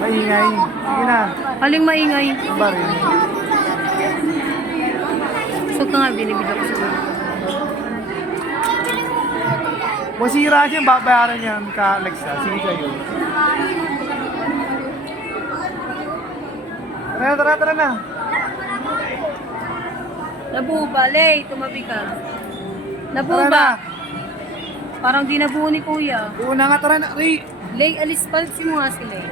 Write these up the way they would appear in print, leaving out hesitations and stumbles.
Maingay. Sige na. Aling maingay. Baril. So ka nga, binibigyan ko siguro. Masira siya, babayaran niya ka Alexa. Sige kayo. Tara na. Nabuba, Lay, tumabi ka. Tara Nabuba. na. Parang di nabuo ni Kuya. Una nga, tara na. Ray. Lay, alis palsi mo nga si Lay.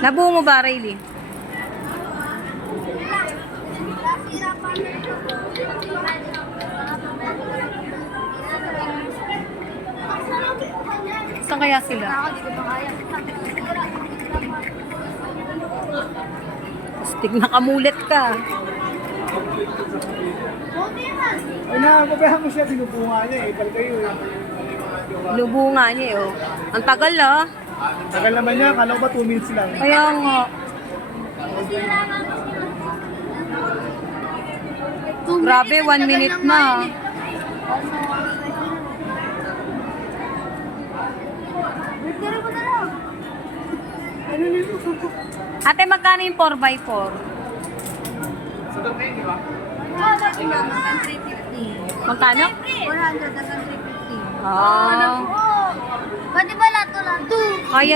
Nabuo mo ba, Rayleigh? Saan kaya sila? Astig, nakamulat ka. Ay na, babayaran mo siya. Binubunga niya eh. Pal kayo eh. Lubunga niya eh, oh. Ang tagal ah. Tagal naman niya. Kala ko ba 2 minutes lang? Kaya nga. Grabe, 1 minute na. Ate, magkano yung 4x4? Magkano? 400 hanggang 350. Ah. Pwede ba lato lang? Kaya